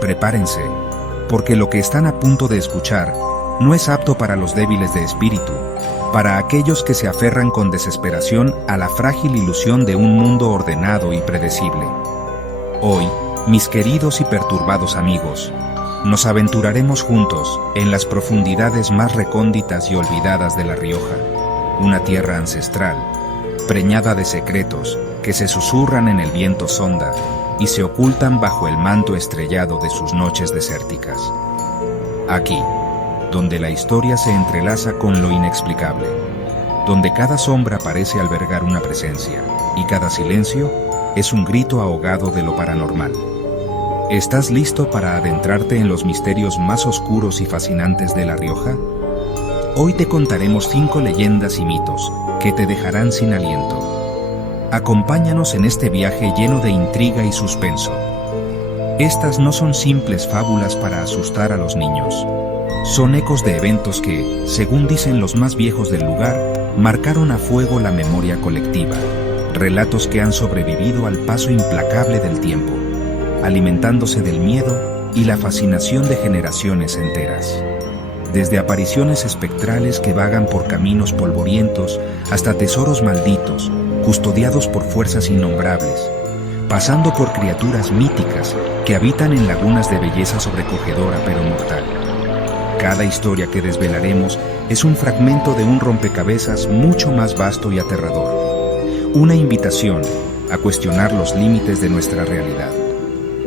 Prepárense, porque lo que están a punto de escuchar no es apto para los débiles de espíritu, para aquellos que se aferran con desesperación a la frágil ilusión de un mundo ordenado y predecible. Hoy, mis queridos y perturbados amigos, nos aventuraremos juntos en las profundidades más recónditas y olvidadas de La Rioja, una tierra ancestral, preñada de secretos que se susurran en el viento sonda y se ocultan bajo el manto estrellado de sus noches desérticas. Aquí, donde la historia se entrelaza con lo inexplicable, donde cada sombra parece albergar una presencia y cada silencio es un grito ahogado de lo paranormal. ¿Estás listo para adentrarte en los misterios más oscuros y fascinantes de La Rioja? Hoy te contaremos 5 leyendas y mitos que te dejarán sin aliento. Acompáñanos en este viaje lleno de intriga y suspenso. Estas no son simples fábulas para asustar a los niños. Son ecos de eventos que, según dicen los más viejos del lugar, marcaron a fuego la memoria colectiva. Relatos que han sobrevivido al paso implacable del tiempo, alimentándose del miedo y la fascinación de generaciones enteras. Desde apariciones espectrales que vagan por caminos polvorientos hasta tesoros malditos, custodiados por fuerzas innombrables, pasando por criaturas míticas que habitan en lagunas de belleza sobrecogedora pero mortal. Cada historia que desvelaremos es un fragmento de un rompecabezas mucho más vasto y aterrador. Una invitación a cuestionar los límites de nuestra realidad.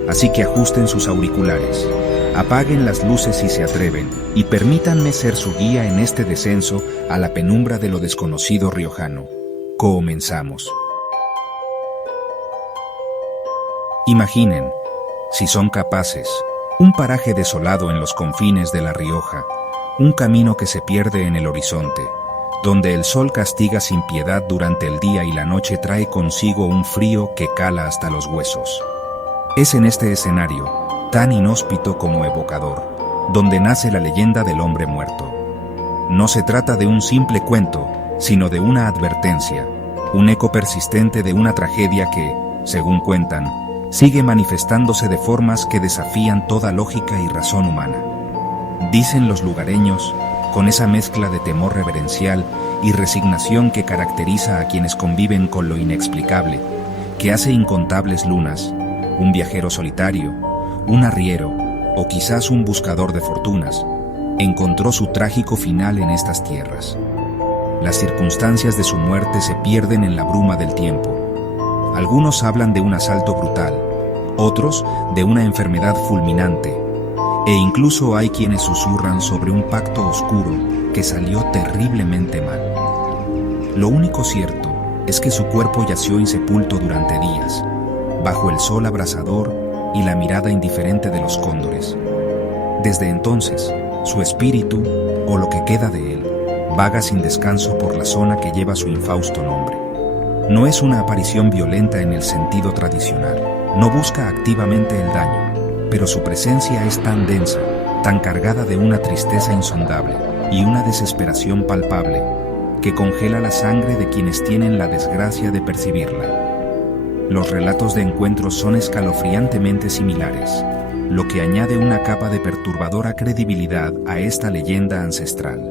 Así que ajusten sus auriculares, apaguen las luces si se atreven y permítanme ser su guía en este descenso a la penumbra de lo desconocido riojano. Comenzamos. Imaginen, si son capaces, un paraje desolado en los confines de La Rioja, un camino que se pierde en el horizonte, donde el sol castiga sin piedad durante el día y la noche trae consigo un frío que cala hasta los huesos. Es en este escenario, tan inhóspito como evocador, donde nace la leyenda del hombre muerto. No se trata de un simple cuento, sino de una advertencia, un eco persistente de una tragedia que, según cuentan, sigue manifestándose de formas que desafían toda lógica y razón humana. Dicen los lugareños, con esa mezcla de temor reverencial y resignación que caracteriza a quienes conviven con lo inexplicable, que hace incontables lunas, un viajero solitario, un arriero o quizás un buscador de fortunas, encontró su trágico final en estas tierras. Las circunstancias de su muerte se pierden en la bruma del tiempo. Algunos hablan de un asalto brutal, otros de una enfermedad fulminante, e incluso hay quienes susurran sobre un pacto oscuro que salió terriblemente mal. Lo único cierto es que su cuerpo yació insepulto durante días, bajo el sol abrasador y la mirada indiferente de los cóndores. Desde entonces, su espíritu, o lo que queda de él, vaga sin descanso por la zona que lleva su infausto nombre. No es una aparición violenta en el sentido tradicional, no busca activamente el daño, pero su presencia es tan densa, tan cargada de una tristeza insondable y una desesperación palpable, que congela la sangre de quienes tienen la desgracia de percibirla. Los relatos de encuentros son escalofriantemente similares, lo que añade una capa de perturbadora credibilidad a esta leyenda ancestral.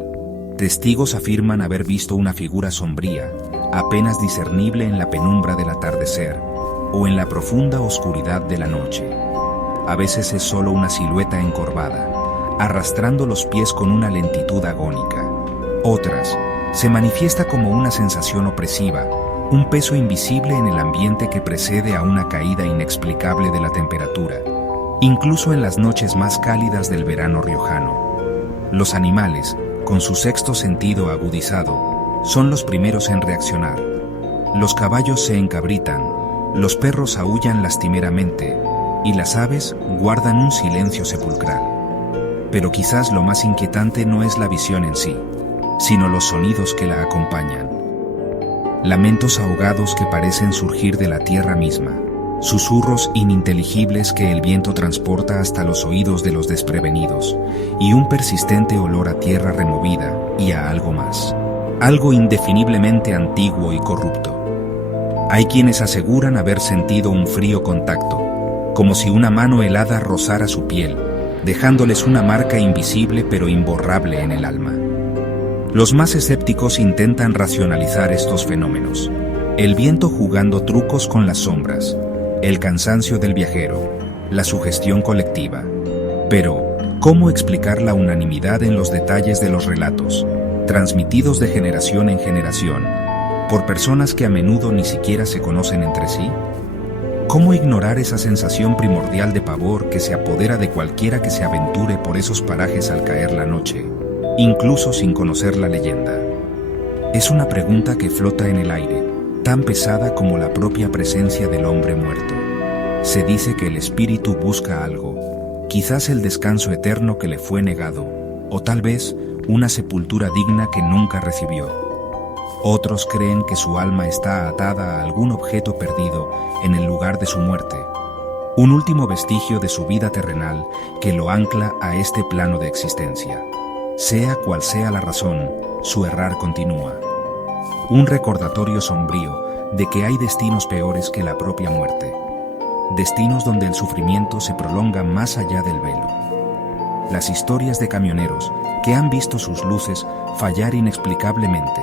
Testigos afirman haber visto una figura sombría, apenas discernible en la penumbra del atardecer o en la profunda oscuridad de la noche. A veces es solo una silueta encorvada, arrastrando los pies con una lentitud agónica. Otras, se manifiesta como una sensación opresiva, un peso invisible en el ambiente que precede a una caída inexplicable de la temperatura, incluso en las noches más cálidas del verano riojano. Los animales, con su sexto sentido agudizado, son los primeros en reaccionar. Los caballos se encabritan, los perros aúllan lastimeramente, y las aves guardan un silencio sepulcral. Pero quizás lo más inquietante no es la visión en sí, sino los sonidos que la acompañan. Lamentos ahogados que parecen surgir de la tierra misma, susurros ininteligibles que el viento transporta hasta los oídos de los desprevenidos, y un persistente olor a tierra removida y a algo más, algo indefiniblemente antiguo y corrupto. Hay quienes aseguran haber sentido un frío contacto, como si una mano helada rozara su piel, dejándoles una marca invisible pero imborrable en el alma. Los más escépticos intentan racionalizar estos fenómenos: el viento jugando trucos con las sombras, el cansancio del viajero, la sugestión colectiva. Pero, ¿cómo explicar la unanimidad en los detalles de los relatos, transmitidos de generación en generación, por personas que a menudo ni siquiera se conocen entre sí? ¿Cómo ignorar esa sensación primordial de pavor que se apodera de cualquiera que se aventure por esos parajes al caer la noche, incluso sin conocer la leyenda? Es una pregunta que flota en el aire, tan pesada como la propia presencia del hombre muerto. Se dice que el espíritu busca algo, quizás el descanso eterno que le fue negado, o tal vez una sepultura digna que nunca recibió. Otros creen que su alma está atada a algún objeto perdido en el lugar de su muerte, un último vestigio de su vida terrenal que lo ancla a este plano de existencia. Sea cual sea la razón, su errar continúa. Un recordatorio sombrío de que hay destinos peores que la propia muerte, destinos donde el sufrimiento se prolonga más allá del velo. Las historias de camioneros que han visto sus luces fallar inexplicablemente,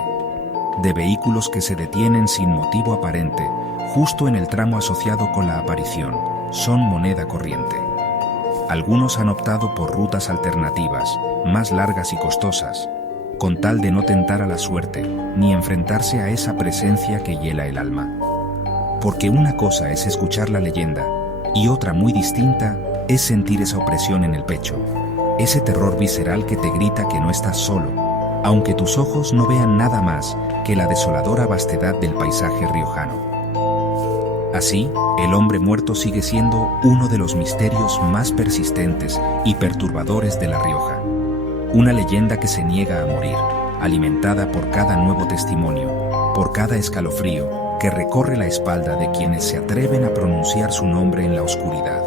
de vehículos que se detienen sin motivo aparente, justo en el tramo asociado con la aparición, son moneda corriente. Algunos han optado por rutas alternativas, más largas y costosas, con tal de no tentar a la suerte, ni enfrentarse a esa presencia que hiela el alma. Porque una cosa es escuchar la leyenda, y otra muy distinta es sentir esa opresión en el pecho, ese terror visceral que te grita que no estás solo, aunque tus ojos no vean nada más que la desoladora vastedad del paisaje riojano. Así, el hombre muerto sigue siendo uno de los misterios más persistentes y perturbadores de La Rioja. Una leyenda que se niega a morir, alimentada por cada nuevo testimonio, por cada escalofrío que recorre la espalda de quienes se atreven a pronunciar su nombre en la oscuridad.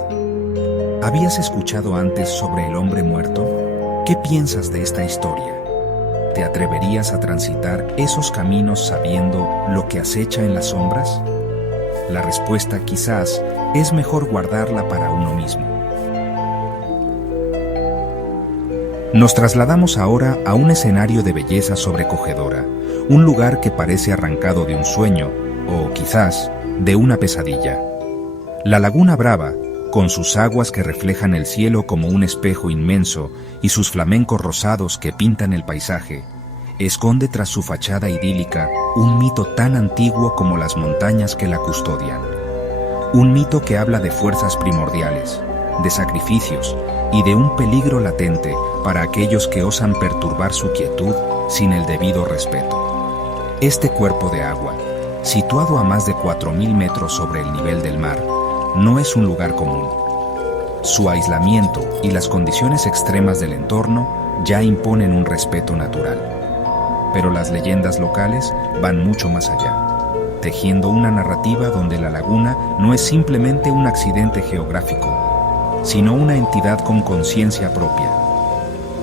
¿Habías escuchado antes sobre el hombre muerto? ¿Qué piensas de esta historia? ¿Te atreverías a transitar esos caminos sabiendo lo que acecha en las sombras? La respuesta quizás es mejor guardarla para uno mismo. Nos trasladamos ahora a un escenario de belleza sobrecogedora, un lugar que parece arrancado de un sueño, o quizás de una pesadilla. La Laguna Brava, con sus aguas que reflejan el cielo como un espejo inmenso y sus flamencos rosados que pintan el paisaje, esconde tras su fachada idílica un mito tan antiguo como las montañas que la custodian. Un mito que habla de fuerzas primordiales, de sacrificios y de un peligro latente para aquellos que osan perturbar su quietud sin el debido respeto. Este cuerpo de agua, situado a más de 4.000 metros sobre el nivel del mar, no es un lugar común. Su aislamiento y las condiciones extremas del entorno ya imponen un respeto natural. Pero las leyendas locales van mucho más allá, tejiendo una narrativa donde la laguna no es simplemente un accidente geográfico, sino una entidad con conciencia propia,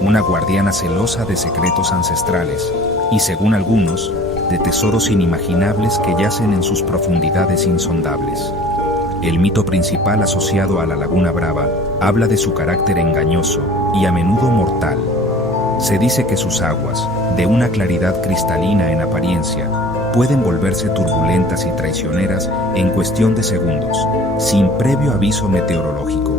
una guardiana celosa de secretos ancestrales y, según algunos, de tesoros inimaginables que yacen en sus profundidades insondables. El mito principal asociado a la Laguna Brava habla de su carácter engañoso y a menudo mortal. Se dice que sus aguas, de una claridad cristalina en apariencia, pueden volverse turbulentas y traicioneras en cuestión de segundos, sin previo aviso meteorológico.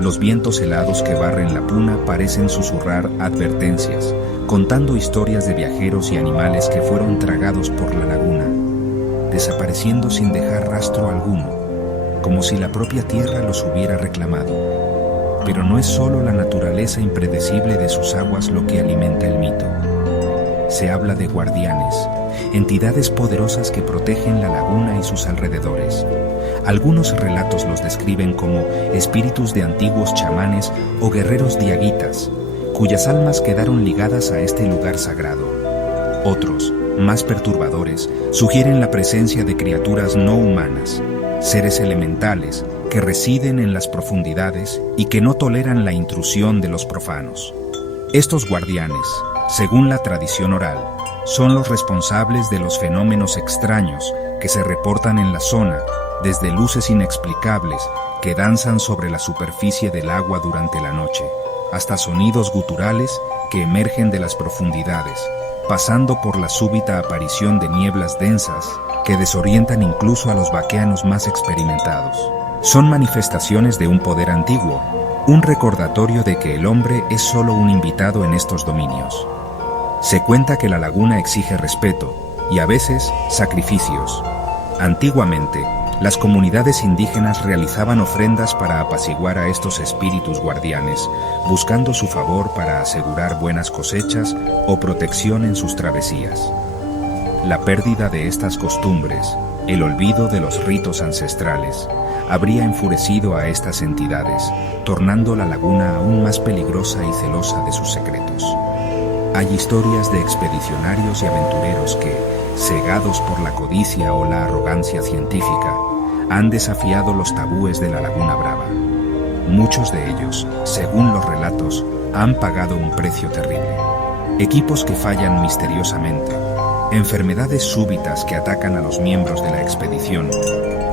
Los vientos helados que barren la Puna parecen susurrar advertencias, contando historias de viajeros y animales que fueron tragados por la laguna, desapareciendo sin dejar rastro alguno, como si la propia tierra los hubiera reclamado. Pero no es solo la naturaleza impredecible de sus aguas lo que alimenta el mito. Se habla de guardianes, entidades poderosas que protegen la laguna y sus alrededores. Algunos relatos los describen como espíritus de antiguos chamanes o guerreros diaguitas, cuyas almas quedaron ligadas a este lugar sagrado. Otros, más perturbadores, sugieren la presencia de criaturas no humanas, seres elementales que residen en las profundidades y que no toleran la intrusión de los profanos. Estos guardianes, según la tradición oral, son los responsables de los fenómenos extraños que se reportan en la zona, desde luces inexplicables que danzan sobre la superficie del agua durante la noche, hasta sonidos guturales que emergen de las profundidades, pasando por la súbita aparición de nieblas densas que desorientan incluso a los vaqueanos más experimentados. Son manifestaciones de un poder antiguo, un recordatorio de que el hombre es solo un invitado en estos dominios. Se cuenta que la laguna exige respeto y a veces sacrificios. Antiguamente, las comunidades indígenas realizaban ofrendas para apaciguar a estos espíritus guardianes, buscando su favor para asegurar buenas cosechas o protección en sus travesías. La pérdida de estas costumbres, el olvido de los ritos ancestrales, habría enfurecido a estas entidades, tornando la laguna aún más peligrosa y celosa de sus secretos. Hay historias de expedicionarios y aventureros que, cegados por la codicia o la arrogancia científica, han desafiado los tabúes de la Laguna Brava. Muchos de ellos, según los relatos, han pagado un precio terrible. Equipos que fallan misteriosamente, enfermedades súbitas que atacan a los miembros de la expedición,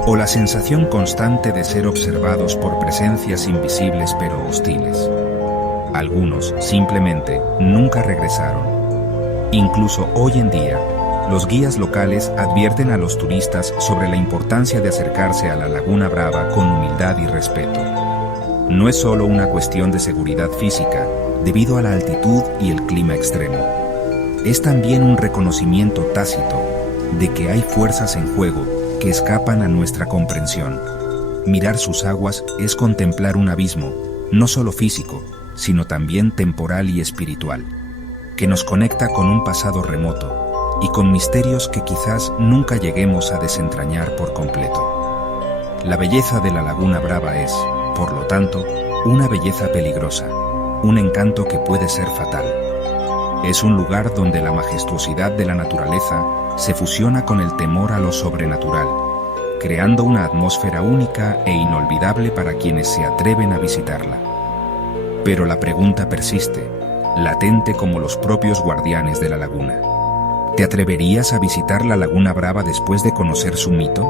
o la sensación constante de ser observados por presencias invisibles pero hostiles. Algunos, simplemente, nunca regresaron. Incluso hoy en día, los guías locales advierten a los turistas sobre la importancia de acercarse a la Laguna Brava con humildad y respeto. No es solo una cuestión de seguridad física, debido a la altitud y el clima extremo. Es también un reconocimiento tácito de que hay fuerzas en juego que escapan a nuestra comprensión. Mirar sus aguas es contemplar un abismo, no solo físico, sino también temporal y espiritual, que nos conecta con un pasado remoto y con misterios que quizás nunca lleguemos a desentrañar por completo. La belleza de la Laguna Brava es, por lo tanto, una belleza peligrosa, un encanto que puede ser fatal. Es un lugar donde la majestuosidad de la naturaleza se fusiona con el temor a lo sobrenatural, creando una atmósfera única e inolvidable para quienes se atreven a visitarla. Pero la pregunta persiste, latente como los propios guardianes de la laguna. ¿Te atreverías a visitar la Laguna Brava después de conocer su mito?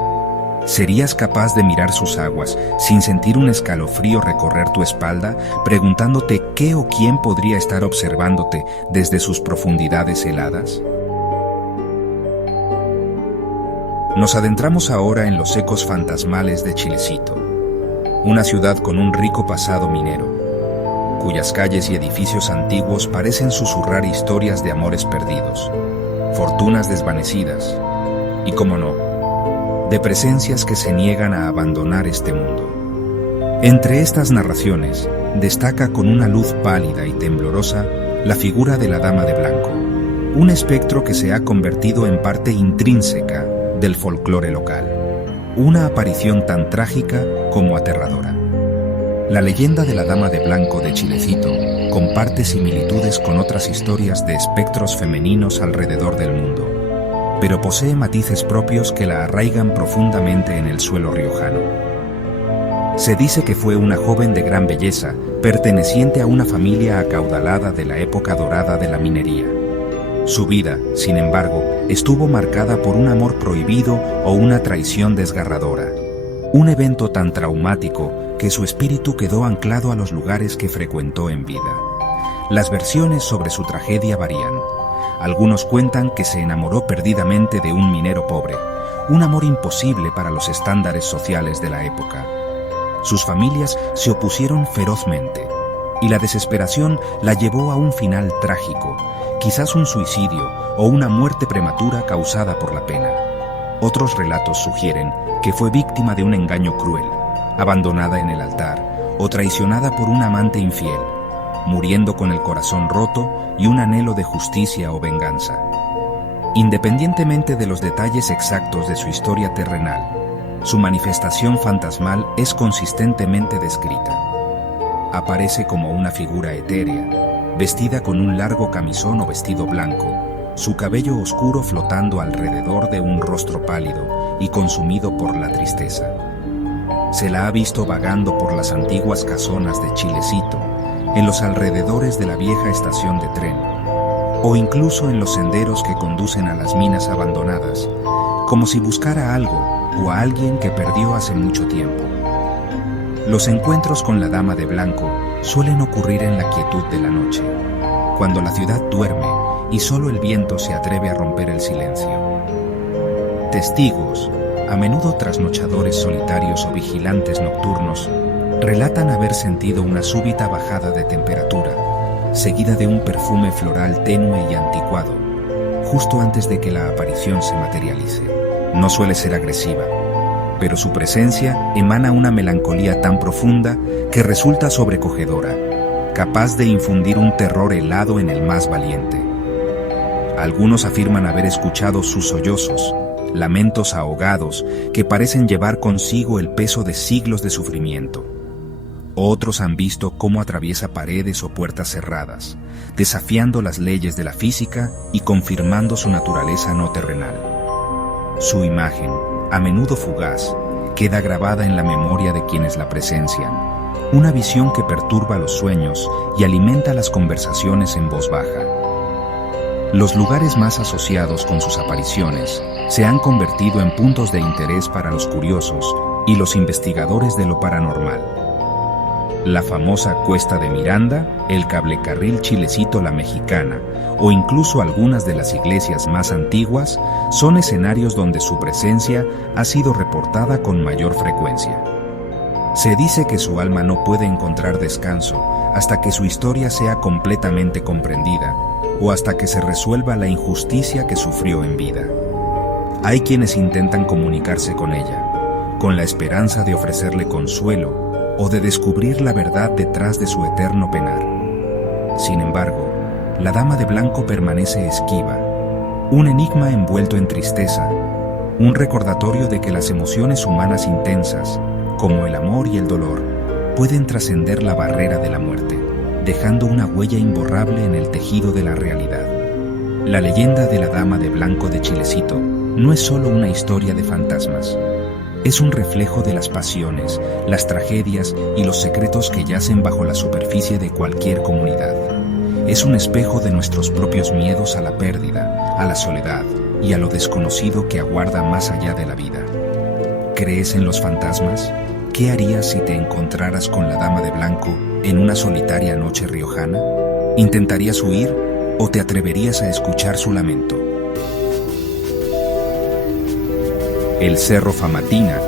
¿Serías capaz de mirar sus aguas sin sentir un escalofrío recorrer tu espalda, preguntándote qué o quién podría estar observándote desde sus profundidades heladas? Nos adentramos ahora en los ecos fantasmales de Chilecito, una ciudad con un rico pasado minero, cuyas calles y edificios antiguos parecen susurrar historias de amores perdidos, fortunas desvanecidas y, cómo no, de presencias que se niegan a abandonar este mundo. Entre estas narraciones, destaca con una luz pálida y temblorosa la figura de la Dama de Blanco, un espectro que se ha convertido en parte intrínseca del folclore local, una aparición tan trágica como aterradora. La leyenda de la Dama de Blanco de Chilecito comparte similitudes con otras historias de espectros femeninos alrededor del mundo, pero posee matices propios que la arraigan profundamente en el suelo riojano. Se dice que fue una joven de gran belleza, perteneciente a una familia acaudalada de la época dorada de la minería. Su vida, sin embargo, estuvo marcada por un amor prohibido o una traición desgarradora, un evento tan traumático que su espíritu quedó anclado a los lugares que frecuentó en vida. Las versiones sobre su tragedia varían. Algunos cuentan que se enamoró perdidamente de un minero pobre, un amor imposible para los estándares sociales de la época. Sus familias se opusieron ferozmente, y la desesperación la llevó a un final trágico, quizás un suicidio o una muerte prematura causada por la pena. Otros relatos sugieren que fue víctima de un engaño cruel, abandonada en el altar o traicionada por un amante infiel, muriendo con el corazón roto y un anhelo de justicia o venganza. Independientemente de los detalles exactos de su historia terrenal, su manifestación fantasmal es consistentemente descrita. Aparece como una figura etérea, vestida con un largo camisón o vestido blanco, su cabello oscuro flotando alrededor de un rostro pálido y consumido por la tristeza. Se la ha visto vagando por las antiguas casonas de Chilecito, en los alrededores de la vieja estación de tren, o incluso en los senderos que conducen a las minas abandonadas, como si buscara algo o a alguien que perdió hace mucho tiempo. Los encuentros con la Dama de Blanco suelen ocurrir en la quietud de la noche, cuando la ciudad duerme y solo el viento se atreve a romper el silencio. Testigos, a menudo trasnochadores solitarios o vigilantes nocturnos, relatan haber sentido una súbita bajada de temperatura, seguida de un perfume floral tenue y anticuado, justo antes de que la aparición se materialice. No suele ser agresiva, pero su presencia emana una melancolía tan profunda que resulta sobrecogedora, capaz de infundir un terror helado en el más valiente. Algunos afirman haber escuchado sus sollozos, lamentos ahogados que parecen llevar consigo el peso de siglos de sufrimiento. Otros han visto cómo atraviesa paredes o puertas cerradas, desafiando las leyes de la física y confirmando su naturaleza no terrenal. Su imagen, a menudo fugaz, queda grabada en la memoria de quienes la presencian, una visión que perturba los sueños y alimenta las conversaciones en voz baja. Los lugares más asociados con sus apariciones se han convertido en puntos de interés para los curiosos y los investigadores de lo paranormal. La famosa Cuesta de Miranda, el cablecarril Chilecito la Mexicana o incluso algunas de las iglesias más antiguas son escenarios donde su presencia ha sido reportada con mayor frecuencia. Se dice que su alma no puede encontrar descanso hasta que su historia sea completamente comprendida o hasta que se resuelva la injusticia que sufrió en vida. Hay quienes intentan comunicarse con ella, con la esperanza de ofrecerle consuelo o de descubrir la verdad detrás de su eterno penar. Sin embargo, la Dama de Blanco permanece esquiva, un enigma envuelto en tristeza, un recordatorio de que las emociones humanas intensas, como el amor y el dolor, pueden trascender la barrera de la muerte, dejando una huella imborrable en el tejido de la realidad. La leyenda de la Dama de Blanco de Chilecito no es solo una historia de fantasmas. Es un reflejo de las pasiones, las tragedias y los secretos que yacen bajo la superficie de cualquier comunidad. Es un espejo de nuestros propios miedos a la pérdida, a la soledad y a lo desconocido que aguarda más allá de la vida. ¿Crees en los fantasmas? ¿Qué harías si te encontraras con la Dama de Blanco en una solitaria noche riojana? ¿Intentarías huir o te atreverías a escuchar su lamento? El Cerro Famatina,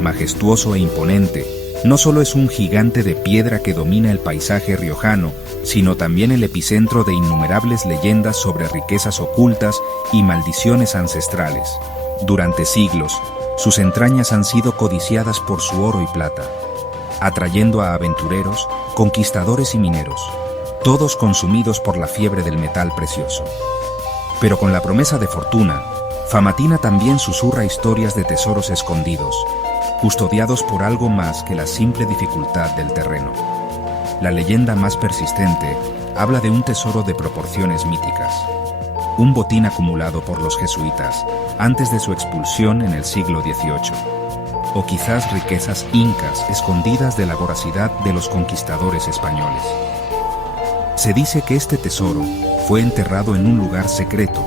majestuoso e imponente, no solo es un gigante de piedra que domina el paisaje riojano, sino también el epicentro de innumerables leyendas sobre riquezas ocultas y maldiciones ancestrales. Durante siglos, sus entrañas han sido codiciadas por su oro y plata, atrayendo a aventureros, conquistadores y mineros, todos consumidos por la fiebre del metal precioso. Pero con la promesa de fortuna, Famatina también susurra historias de tesoros escondidos, custodiados por algo más que la simple dificultad del terreno. La leyenda más persistente habla de un tesoro de proporciones míticas, un botín acumulado por los jesuitas antes de su expulsión en el siglo XVIII, o quizás riquezas incas escondidas de la voracidad de los conquistadores españoles. Se dice que este tesoro fue enterrado en un lugar secreto,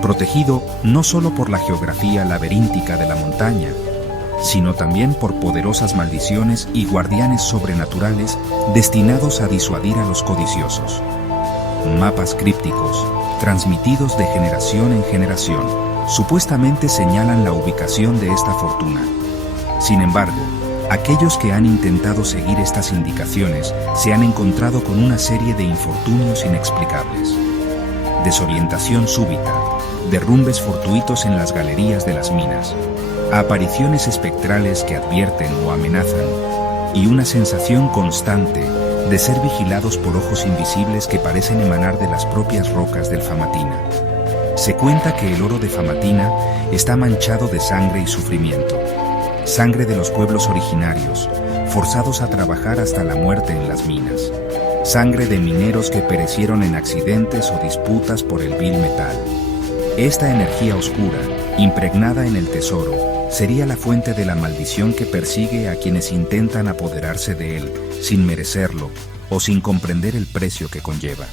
protegido no solo por la geografía laberíntica de la montaña, sino también por poderosas maldiciones y guardianes sobrenaturales destinados a disuadir a los codiciosos. Mapas crípticos, transmitidos de generación en generación, supuestamente señalan la ubicación de esta fortuna. Sin embargo, aquellos que han intentado seguir estas indicaciones se han encontrado con una serie de infortunios inexplicables. Desorientación súbita, derrumbes fortuitos en las galerías de las minas, apariciones espectrales que advierten o amenazan, y una sensación constante de ser vigilados por ojos invisibles que parecen emanar de las propias rocas del Famatina. Se cuenta que el oro de Famatina está manchado de sangre y sufrimiento, sangre de los pueblos originarios, forzados a trabajar hasta la muerte en las minas, sangre de mineros que perecieron en accidentes o disputas por el vil metal. Esta energía oscura, impregnada en el tesoro, sería la fuente de la maldición que persigue a quienes intentan apoderarse de él sin merecerlo o sin comprender el precio que conlleva.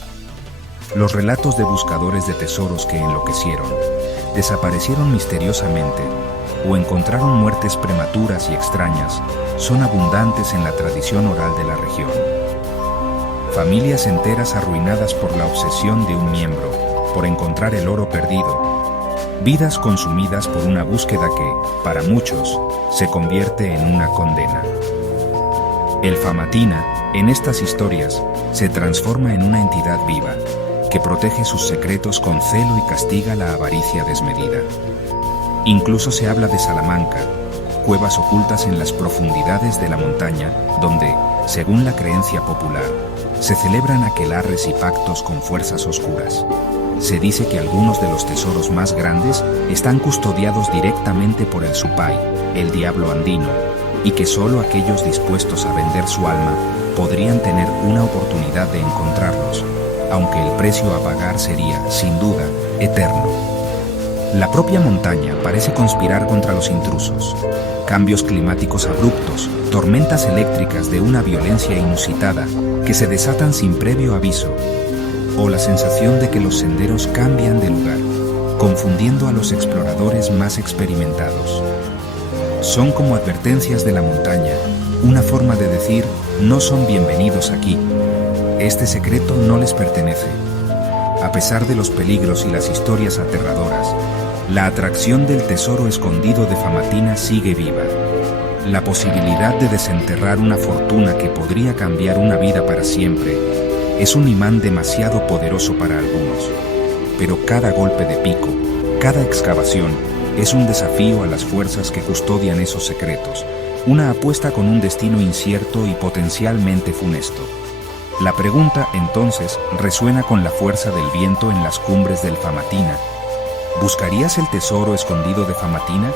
Los relatos de buscadores de tesoros que enloquecieron, desaparecieron misteriosamente o encontraron muertes prematuras y extrañas son abundantes en la tradición oral de la región. Familias enteras arruinadas por la obsesión de un miembro, por encontrar el oro perdido. Vidas consumidas por una búsqueda que, para muchos, se convierte en una condena. El Famatina, en estas historias, se transforma en una entidad viva, que protege sus secretos con celo y castiga la avaricia desmedida. Incluso se habla de Salamanca, cuevas ocultas en las profundidades de la montaña, donde, según la creencia popular, se celebran aquelarres y pactos con fuerzas oscuras. Se dice que algunos de los tesoros más grandes están custodiados directamente por el Supai, el diablo andino, y que solo aquellos dispuestos a vender su alma podrían tener una oportunidad de encontrarlos, aunque el precio a pagar sería, sin duda, eterno. La propia montaña parece conspirar contra los intrusos. Cambios climáticos abruptos, tormentas eléctricas de una violencia inusitada que se desatan sin previo aviso, o la sensación de que los senderos cambian de lugar, confundiendo a los exploradores más experimentados. Son como advertencias de la montaña, una forma de decir, no son bienvenidos aquí. Este secreto no les pertenece. A pesar de los peligros y las historias aterradoras, la atracción del tesoro escondido de Famatina sigue viva. La posibilidad de desenterrar una fortuna que podría cambiar una vida para siempre es un imán demasiado poderoso para algunos. Pero cada golpe de pico, cada excavación, es un desafío a las fuerzas que custodian esos secretos, una apuesta con un destino incierto y potencialmente funesto. La pregunta, entonces, resuena con la fuerza del viento en las cumbres del Famatina. ¿Buscarías el tesoro escondido de Famatina?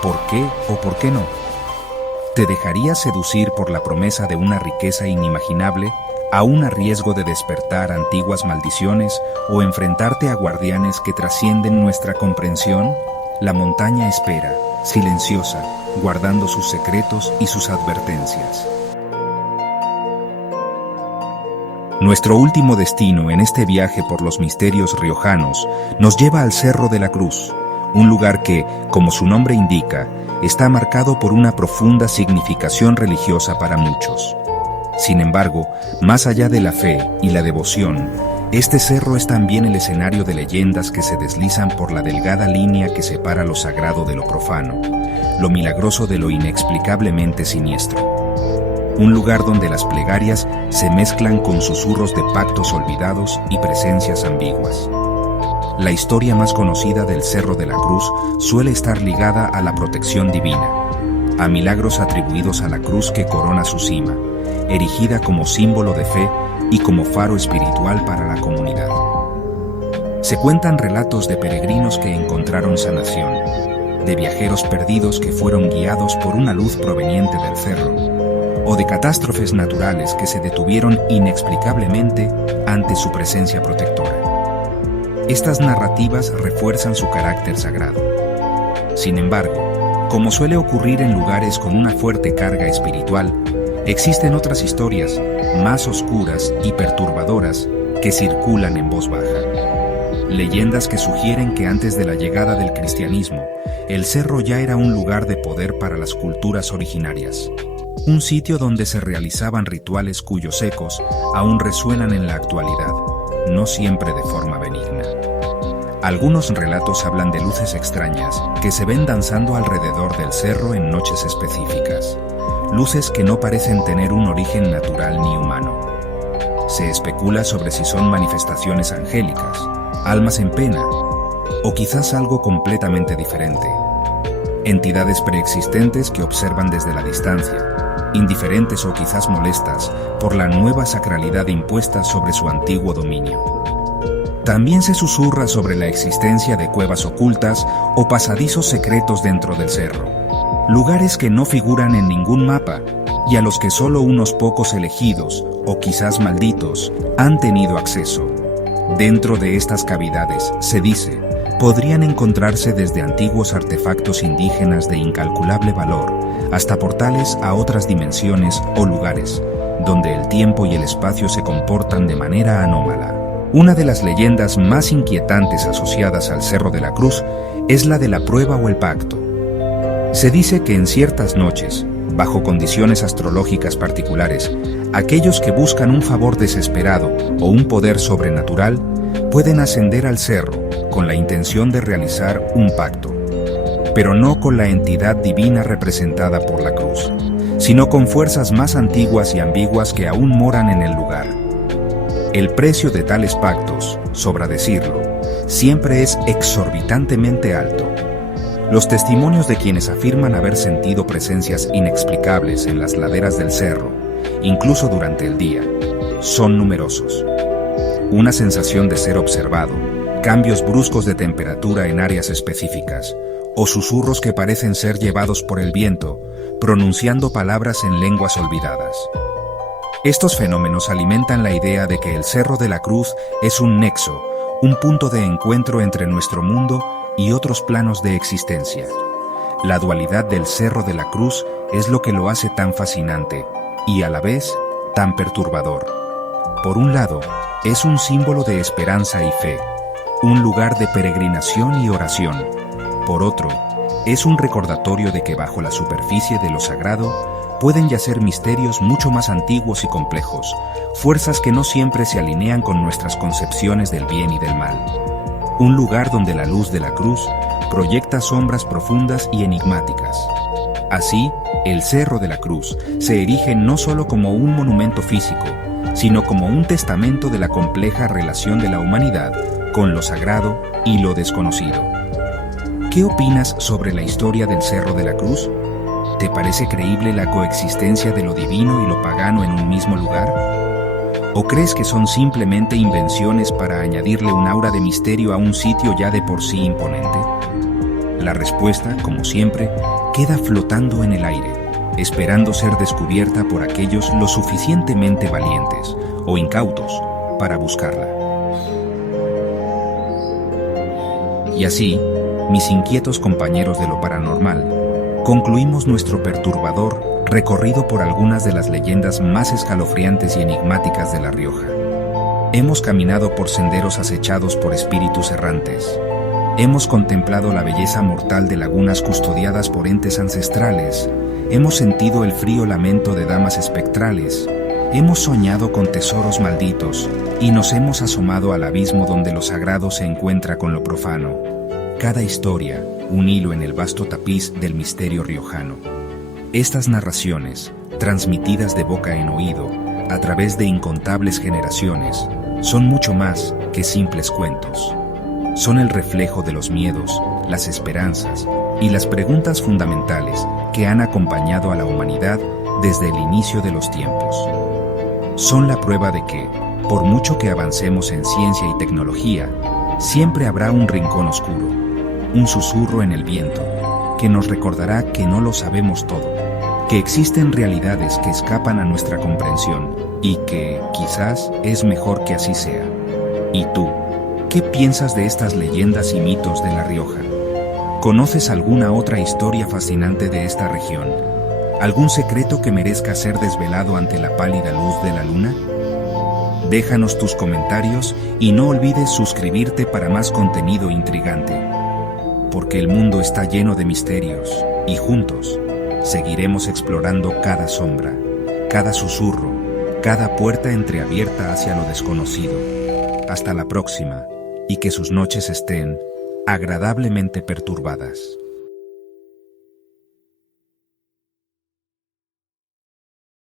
¿Por qué o por qué no? ¿Te dejarías seducir por la promesa de una riqueza inimaginable, aún a riesgo de despertar antiguas maldiciones o enfrentarte a guardianes que trascienden nuestra comprensión? La montaña espera, silenciosa, guardando sus secretos y sus advertencias. Nuestro último destino en este viaje por los misterios riojanos nos lleva al Cerro de la Cruz, un lugar que, como su nombre indica, está marcado por una profunda significación religiosa para muchos. Sin embargo, más allá de la fe y la devoción, este cerro es también el escenario de leyendas que se deslizan por la delgada línea que separa lo sagrado de lo profano, lo milagroso de lo inexplicablemente siniestro. Un lugar donde las plegarias se mezclan con susurros de pactos olvidados y presencias ambiguas. La historia más conocida del Cerro de la Cruz suele estar ligada a la protección divina, a milagros atribuidos a la cruz que corona su cima, erigida como símbolo de fe y como faro espiritual para la comunidad. Se cuentan relatos de peregrinos que encontraron sanación, de viajeros perdidos que fueron guiados por una luz proveniente del cerro, o de catástrofes naturales que se detuvieron inexplicablemente ante su presencia protectora. Estas narrativas refuerzan su carácter sagrado. Sin embargo, como suele ocurrir en lugares con una fuerte carga espiritual, existen otras historias, más oscuras y perturbadoras, que circulan en voz baja. Leyendas que sugieren que antes de la llegada del cristianismo, el cerro ya era un lugar de poder para las culturas originarias. Un sitio donde se realizaban rituales cuyos ecos aún resuenan en la actualidad, no siempre de forma benigna. Algunos relatos hablan de luces extrañas que se ven danzando alrededor del cerro en noches específicas, luces que no parecen tener un origen natural ni humano. Se especula sobre si son manifestaciones angélicas, almas en pena, o quizás algo completamente diferente. Entidades preexistentes que observan desde la distancia, indiferentes o quizás molestas por la nueva sacralidad impuesta sobre su antiguo dominio. También se susurra sobre la existencia de cuevas ocultas o pasadizos secretos dentro del cerro, lugares que no figuran en ningún mapa y a los que solo unos pocos elegidos, o quizás malditos, han tenido acceso. Dentro de estas cavidades, se dice, podrían encontrarse desde antiguos artefactos indígenas de incalculable valor, hasta portales a otras dimensiones o lugares, donde el tiempo y el espacio se comportan de manera anómala. Una de las leyendas más inquietantes asociadas al Cerro de la Cruz es la de la prueba o el pacto, Se dice que en ciertas noches, bajo condiciones astrológicas particulares, aquellos que buscan un favor desesperado o un poder sobrenatural pueden ascender al cerro con la intención de realizar un pacto, pero no con la entidad divina representada por la cruz, sino con fuerzas más antiguas y ambiguas que aún moran en el lugar. El precio de tales pactos, sobra decirlo, siempre es exorbitantemente alto. Los testimonios de quienes afirman haber sentido presencias inexplicables en las laderas del cerro, incluso durante el día, son numerosos. Una sensación de ser observado, cambios bruscos de temperatura en áreas específicas, o susurros que parecen ser llevados por el viento, pronunciando palabras en lenguas olvidadas. Estos fenómenos alimentan la idea de que el Cerro de la Cruz es un nexo, un punto de encuentro entre nuestro mundo y otros planos de existencia. La dualidad del Cerro de la Cruz es lo que lo hace tan fascinante y a la vez tan perturbador. Por un lado, es un símbolo de esperanza y fe, un lugar de peregrinación y oración. Por otro, es un recordatorio de que bajo la superficie de lo sagrado pueden yacer misterios mucho más antiguos y complejos, fuerzas que no siempre se alinean con nuestras concepciones del bien y del mal. Un lugar donde la luz de la cruz proyecta sombras profundas y enigmáticas. Así, el Cerro de la Cruz se erige no solo como un monumento físico, sino como un testamento de la compleja relación de la humanidad con lo sagrado y lo desconocido. ¿Qué opinas sobre la historia del Cerro de la Cruz? ¿Te parece creíble la coexistencia de lo divino y lo pagano en un mismo lugar? ¿O crees que son simplemente invenciones para añadirle un aura de misterio a un sitio ya de por sí imponente? La respuesta, como siempre, queda flotando en el aire, esperando ser descubierta por aquellos lo suficientemente valientes o incautos para buscarla. Y así, mis inquietos compañeros de lo paranormal, concluimos nuestro perturbador recorrido por algunas de las leyendas más escalofriantes y enigmáticas de La Rioja. Hemos caminado por senderos acechados por espíritus errantes. Hemos contemplado la belleza mortal de lagunas custodiadas por entes ancestrales. Hemos sentido el frío lamento de damas espectrales. Hemos soñado con tesoros malditos y nos hemos asomado al abismo donde lo sagrado se encuentra con lo profano. Cada historia, un hilo en el vasto tapiz del misterio riojano. Estas narraciones, transmitidas de boca en oído, a través de incontables generaciones, son mucho más que simples cuentos. Son el reflejo de los miedos, las esperanzas y las preguntas fundamentales que han acompañado a la humanidad desde el inicio de los tiempos. Son la prueba de que, por mucho que avancemos en ciencia y tecnología, siempre habrá un rincón oscuro, un susurro en el viento, que nos recordará que no lo sabemos todo, que existen realidades que escapan a nuestra comprensión y que, quizás, es mejor que así sea. ¿Y tú? ¿Qué piensas de estas leyendas y mitos de La Rioja? ¿Conoces alguna otra historia fascinante de esta región? ¿Algún secreto que merezca ser desvelado ante la pálida luz de la luna? Déjanos tus comentarios y no olvides suscribirte para más contenido intrigante. Porque el mundo está lleno de misterios y juntos seguiremos explorando cada sombra, cada susurro, cada puerta entreabierta hacia lo desconocido. Hasta la próxima y que sus noches estén agradablemente perturbadas.